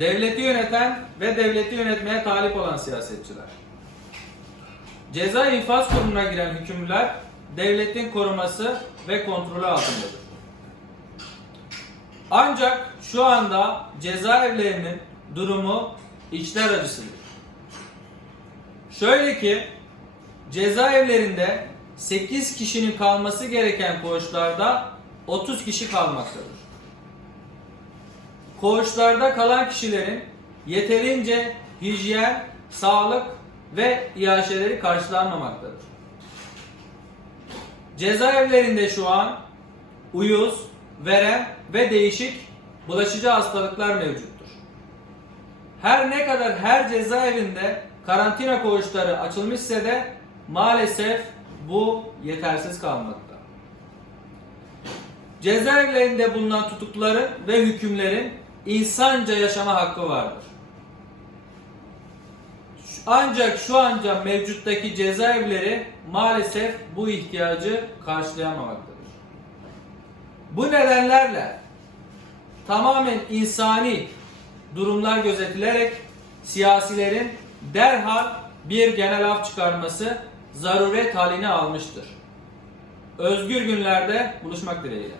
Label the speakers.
Speaker 1: devleti yöneten ve devleti yönetmeye talip olan siyasetçiler. Ceza infaz kurumuna giren hükümlüler devletin koruması ve kontrolü altındadır. Ancak şu anda cezaevlerinin durumu içler acısıdır. Şöyle ki cezaevlerinde 8 kişinin kalması gereken koğuşlarda 30 kişi kalmaktadır. Koğuşlarda kalan kişilerin yeterince hijyen, sağlık ve iaşeleri karşılanmamaktadır. Cezaevlerinde şu an uyuz, verem ve değişik bulaşıcı hastalıklar mevcuttur. Her ne kadar her cezaevinde karantina koğuşları açılmışsa da maalesef bu yetersiz kalmakta. Cezaevlerinde bulunan tutukluların ve hükümlerin insanca yaşama hakkı vardır. Ancak şu anca mevcuttaki cezaevleri maalesef bu ihtiyacı karşılayamamaktadır. Bu nedenlerle tamamen insani durumlar gözetilerek siyasilerin derhal bir genel af çıkarması zaruret haline almıştır. Özgür günlerde buluşmak dileğiyle.